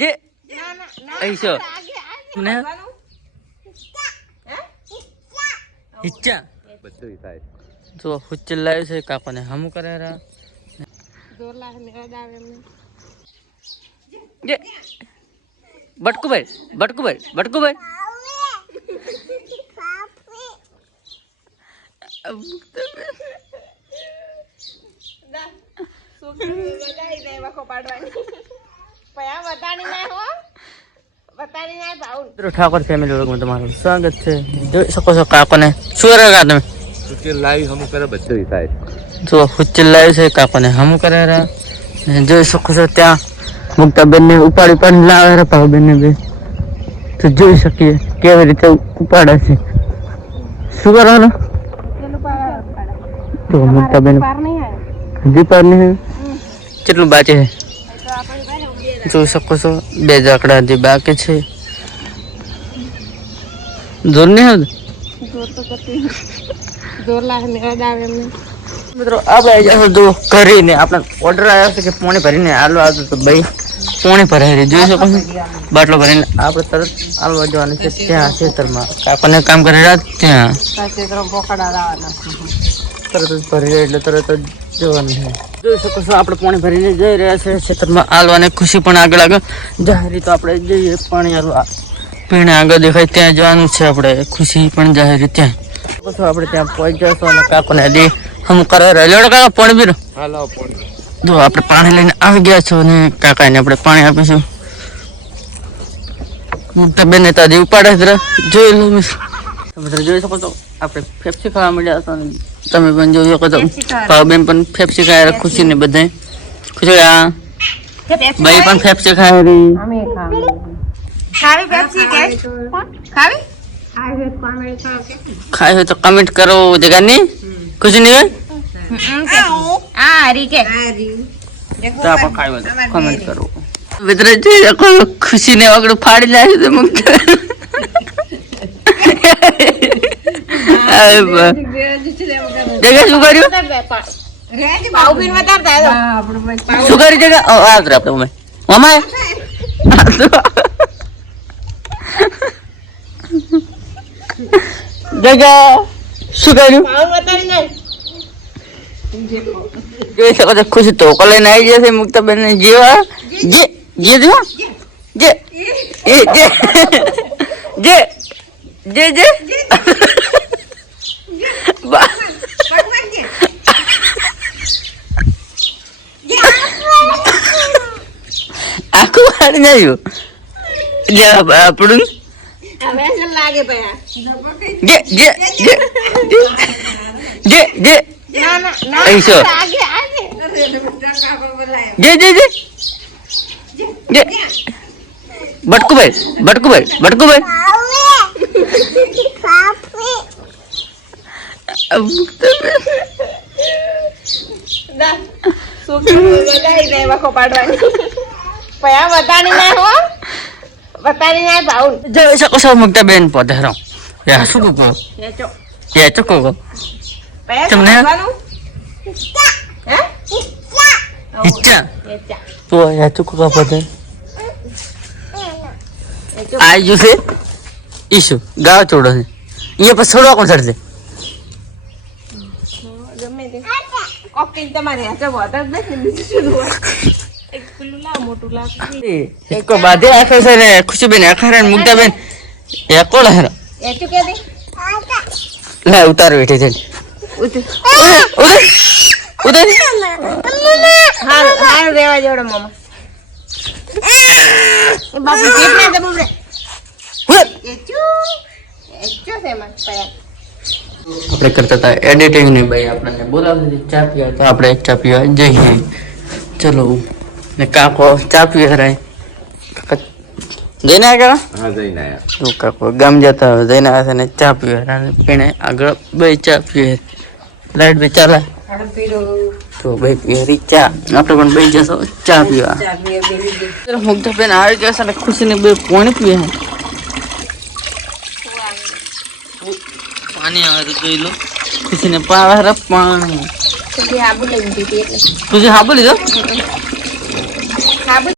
જે ऐसो ને ઈચ્છા બધું થાય જો હુચ્ચલ લાવ્યો છે કાકોને હમ કરે રા જોર લાગે મેળ આવે એમને જે બટકુભાઈ ઠાકોર ફેમિલી લોકોમાં તમારું સ્વાગત છે. જોઈ શકો છો કાકોને શું કરે તમે હુચ્ચલ લાવી હમ કરે બધું થાય જો હુચ્ચલ લાવ્યો છે કાકોને હમ કરે રા જોઈ શકો છો ત્યાં મુક્તા બેન ને ઉપાડી લાવે રે ભાવબેન ને બે તો જોઈ શકીએ કેવી રીતે ઉપાડે છે. શું કરવાનું તો મુક્તા બેન હજી પાર નહીં કેટલું બાકી છે જોઈ શકો છો 2 જાકડા હજી બાકી છે. જોર નહીં આવે જોર લાગે મેળ આવે એમને મિત્રો આપણે જશો જો કરીને આપણે ઓર્ડર આવ્યો છે કે પાણી ભરીને આલુ આવતું તો ભાઈ પાણી ભરાય જોઈ શકો છો બાટલો ભરીને આપણે તરત આલવા જવાનું છે ત્યાં ખેતરમાં કાકોને કામ કરે ત્યાં તરત જ ભરી એટલે તરત જ જવાનું છે. જોઈ શકો છો આપણે પાણી ભરીને જઈ રહ્યા છે ખેતરમાં આલવાને ખુશી પણ આગળ જાહેરી તો આપણે જઈએ પાણી આલવા પીણે આગળ દેખાય ત્યાં જવાનું છે. આપણે ખુશી પણ જાહેરી ત્યાં પછી આપણે ત્યાં પહોંચી જશું અને કાકોને હજી હમ કરે રેલો કાકા પાણી પીરો જો આપણે પાણી લઈને આવી ગયા છો અને કાકાને આપણે પાણી આપીશું. મોટા બેન તો હજી ઉપાડે જોઈ લો મિત્રો જોઈ શકો છો આપણે ફેફસી ખાવા મળ્યા હતા તમે પણ જોઈ શકો છો ભાવબેન પણ ફેફસી ખાય ખુશી ને બધા ખુશી ભાઈ પણ ફેફસી ખાય રહી ખાય તો કમેન્ટ કરો જગા ની ખુશી નહીં કમેન્ટ કરો મિત્ર ખુશી ને વગડું ફાડી લાગે તો શું કર્યું શું કરી જગા આપણે મમ્મા જગા શું કર્યું જોઈ શકો છો ખુશી તો લઈને આવી જશે મુક્તાબેન ને જેવા જે જે જો જે એ જે જે જે જે આખું વાળી નાખ્યું આપણું જે જે જે જે ऐसो जे जे जे जे बटकू भाई જોઈ શકો છો મુક્તા બેન પધારો યા શું કહો યા ચકો કહો તમને ઈચ્છા તો યા ચકો કા પધાર આ જો છે ઈશુ ગાવ છોડો છે ये पर छोड़ो कौन सर से ગમે તે ઓકે તમારે આ बहुत જ બીજું શું એક પેલું લા મોટું લાગે એકકો બાધે આખે છે ને ખુશીબેન આખરે મુક્તાબેન એ કોણ હે એ ચુ કે દે લે ઉતાર બેઠે છે ઉધર હાલ રેવા જોડો મમ્મા એ બાપુ કેટલા દે બબરે એ ચુ છે માં પયા આપણે કરતા હતા એડિટિંગ ને ભાઈ આપણને બોલાવી ચા પીવા તો આપણે એક ચા પીવા જઈએ ચલો ને કાકો ચા પી હરાય જઈને આવ્યા હા જઈને આવ્યા તો કાકો ગામ જતા જઈને આવ્યા ને ચા પી હરાય પીણે આગળ બે ચા પીએ લાઈટ બે ચાલે તો ભાઈ પીરી ચા આપણે પણ બે જશો ચા પીવા મુગ્ધા બેન આવી ગયા છે ને ખુશી ને બે પાણી પીએ પાણી આવે તો જોઈ લો ખુશી ને પાવા પાણી ખુશી હાબુ લીધો